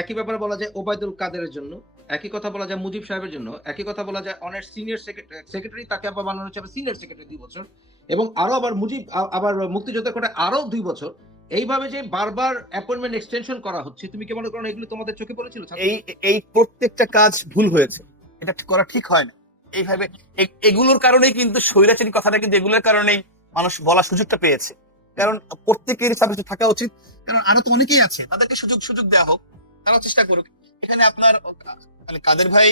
একই ব্যাপারে বলা যায় ওবায়দুল কাদেরের জন্য, একই কথা বলা যায় মুজিব সাহেবের জন্য, একই কথা বলা যায় অনেক সিনিয়র সেক্রেটারি তাকে আবার বানানো হচ্ছে সিনিয়র সেক্রেটারি দুই বছর, এবং আরও আবার মুজিব আবার মুক্তিযোদ্ধা করে আরও দুই বছর। এইভাবে যে বারবার অ্যাপয়েন্টমেন্ট এক্সটেনশন করা হচ্ছে, তুমি কি মনে করো এগুলো তোমাদের চোখে পড়েছিল এই এই প্রত্যেকটা কাজ ভুল হয়েছে। এটা করা ঠিক হয় না। এইভাবে এগুলোর কারণেই কিন্তু স্বৈরাচারী কথাটা কিন্তু এগুলোর কারণেই মানুষ বলার সুযোগটা পেয়েছে। কারণ প্রত্যেকেরই সার্ভিসে থাকা উচিত। কারণ আরও তো অনেকেই আছে, তাদেরকে সুযোগ সুযোগ দেওয়া হোক। তারা চেষ্টা করুক। এখানে আপনার মানে কাদের ভাই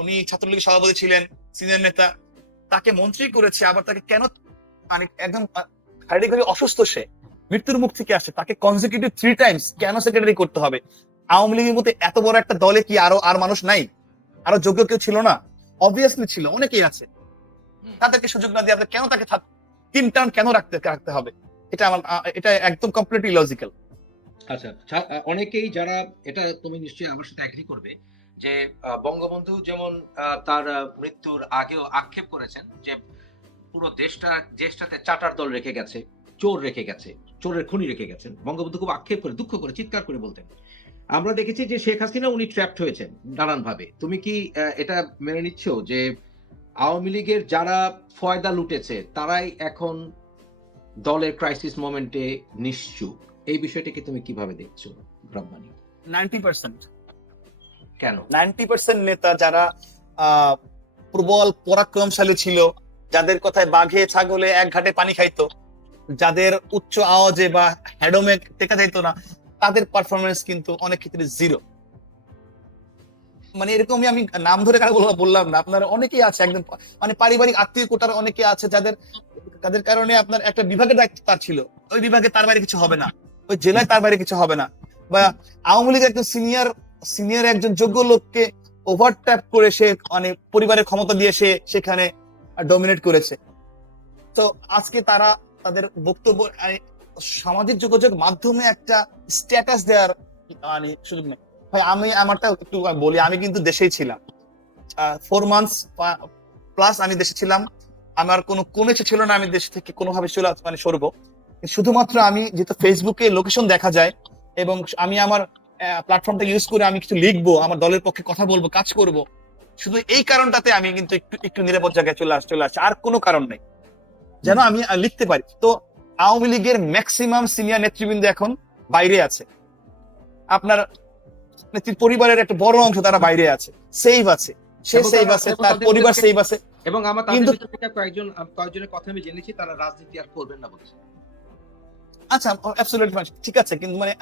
উনি ছাত্রলীগের সভাপতি ছিলেন সিনিয়র নেতা তাকে মন্ত্রী করেছে আবার তাকে কেন মানে একদম শারীরিকভাবে অসুস্থ সে মৃত্যুর মুখ থেকে আসে তাকে কনজিকিউটিভ থ্রি টাইমস কেন সেক্রেটারি করতে হবে? আওয়ামী লীগের মধ্যে এত বড় একটা দলে কি আরও আর মানুষ নাই? আরও যোগ্য কেউ ছিল না? অবভিয়াসলি ছিল অনেকেই আছে। তাদেরকে সুযোগ না দিয়ে আপনার কেন তাকে তিন টার্ম কেন রাখতে রাখতে হবে? এটা আমার এটা একদম কমপ্লিটলি লজিক্যাল আচ্ছা অনেকেই যারা, এটা তুমি নিশ্চয়ই আমার সাথে এগ্রি করবে, যে বঙ্গবন্ধু যেমন তার মৃত্যুর আগেও আক্ষেপ করেছেন যে, পুরো দেশটা, দেশটাতে চাটার দল রেখে গেছে, চোর রেখে গেছে, চোরের খুনি রেখে গেছেন। বঙ্গবন্ধু খুব আক্ষেপ করে, দুঃখ করে, চিৎকার করে বলতেন। আমরা দেখেছি যে, শেখ হাসিনা উনি ট্র্যাপড হয়েছেন নানান ভাবে তুমি কি এটা মেনে নিচ্ছ যে, আওয়ামী লীগের যারা ফয়দা লুটেছে, তারাই এখন দলের ক্রাইসিস মোমেন্টে নিশ্চুপ? এই বিষয়টাকে তুমি কীভাবে দেখছ রব্বানি নাইনটি পার্সেন্ট। কেন? নাইনটি পার্সেন্ট নেতা যারা প্রবল পরাক্রমশালী ছিল যাদের কথায় বাঘে ছাগলে এক ঘাটে পানি খাইতো যাদের উচ্চ আওয়াজে বা হ্যাডোমে টেকা যাইতো না তাদের পারফরমেন্স কিন্তু অনেক ক্ষেত্রে জিরো মানে এরকমই আমি নাম ধরে কারও বললাম- বললাম না। আপনার অনেকেই আছে একদম মানে পারিবারিক আত্মীয় কোটার অনেকে আছে যাদের তাদের কারণে আপনার একটা বিভাগের দায়িত্ব তার ছিল। ওই বিভাগে তার বাইরে কিছু হবে না। ওই জেলায় তার বাইরে কিছু হবে না। বা আওয়ামী লীগের একজন সিনিয়র সিনিয়র একজন যোগ্য লোককে ওভারট্যাপ করে সে মানে পরিবারের ক্ষমতা দিয়ে সে সেখানে ডমিনেট করেছে। তো আজকে তারা তাদের বক্তব্য সামাজিক যোগাযোগ মাধ্যমে একটা স্ট্যাটাস দেওয়ার মানে সুযোগ নেই। ভাই, আমি আমারটা একটু বলি, আমি কিন্তু দেশেই ছিলাম। ফোর মান্থস প্লাস আমি দেশে ছিলাম। আমার কোনো কোনো ছিল না, আমি দেশ থেকে কোনোভাবে চলে মানে সরবো। শুধুমাত্র আমি যেহেতু ফেসবুকে লোকেশন দেখা যায় এবং আমি আমার প্ল্যাটফর্মটা ইউজ করে আমি কিছু লিখব আমার দলের পক্ষে কথা বলব কাজ করব শুধু এই কারণটাতে আমি কিন্তু একটু একটু নিরাপদ জায়গায় চলে আস চলে আসছি আর কোনো কারণ নেই। যেন আমি লিখতে পারি। তো আওয়ামী লীগের ম্যাক্সিমাম সিনিয়র নেতৃবৃন্দ এখন বাইরে আছে। আপনার নেত্রীর পরিবারের একটা বড় অংশ তারা বাইরে আছে। সেভ আছে। সে সেভ আছে তার পরিবার সেভ আছে। এবং আমার কিন্তু- কয়েকজন কয়েকজনের কথা আমি জেনেছি তারা রাজনীতি আর করবেন না বলছে। আচ্ছা ঠিক আছে, কিন্তু মানে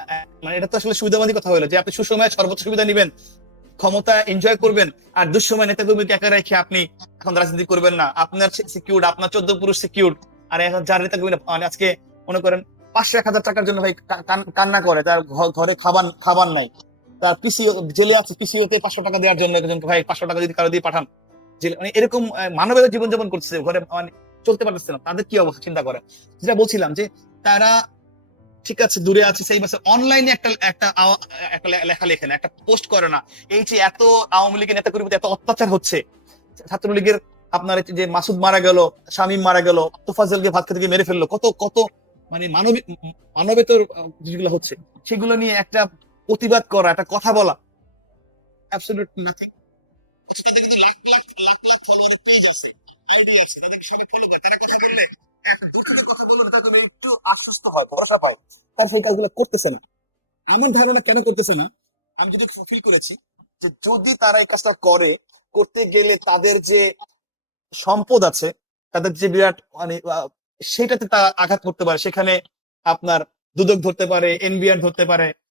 মানে এটা তো আসলে সুবিধাবাদী কথা হলো যে আপনি সুসময়ে সর্বোচ্চ সুবিধা নেবেন, ক্ষমতা এনজয় করবেন, আর দুঃসময় নেতা কর্মীকে একা রেখে আপনি এখন রাজনীতি করবেন না। আপনার সিকিউর আপনার চোদ্দ পুরুষ সিকিউর আর এখন যার নেতা মানে আজকে মনে করেন পাঁচশো, এক হাজার টাকার জন্য ভাই কান্না করে, তার ঘরে খাবার খাবার নাই। তার পিসি জেলে আছে পিসিওতে পাঁচশো টাকা দেওয়ার জন্য একজন ভাই পাঁচশো টাকা যদি কারও দিয়ে পাঠান মানে এরকম মানবের জীবনযাপন করছে ঘরে মানে চলতে পারতেছে না, তাদের কি অবস্থা চিন্তা করে? যেটা বলছিলাম যে তারা ঠিক আছে, দূরে আছে, সেই বাসে অনলাইনে একটা একটা লেখা লেখে না একটা পোস্ট করে না, এই যে এত আওয়ামী লীগের নেতা কর্মীদের এত অত্যাচার হচ্ছে, ছাত্রলীগের আপনার যে মাসুদ মারা গেল, শামীম মারা গেল তোফাজলকে ভাত খেতে গিয়ে মেরে ফেলল, কত কত মানে মানবিক মানবেতর যেগুলো হচ্ছে, সেগুলো নিয়ে একটা প্রতিবাদ করা, একটা কথা বলা অ্যাবসলিউট নাথিং লাখ লাখ লাখ লাখ ফলোয়ারের হয়, ভরসা পায়, তার সেই কাজগুলো করতেছে না। আমার ধারণা কেন করতেছে না? আমি যদি ফিল করেছি যে যদি তারা এই কাজটা করে, করতে গেলে তাদের যে সম্পদ আছে, তাদের যে বিরাট মানে সেটাতে তারা আঘাত করতে পারে। সেখানে আপনার দুদক ধরতে পারে এনবিআর ধরতে পারে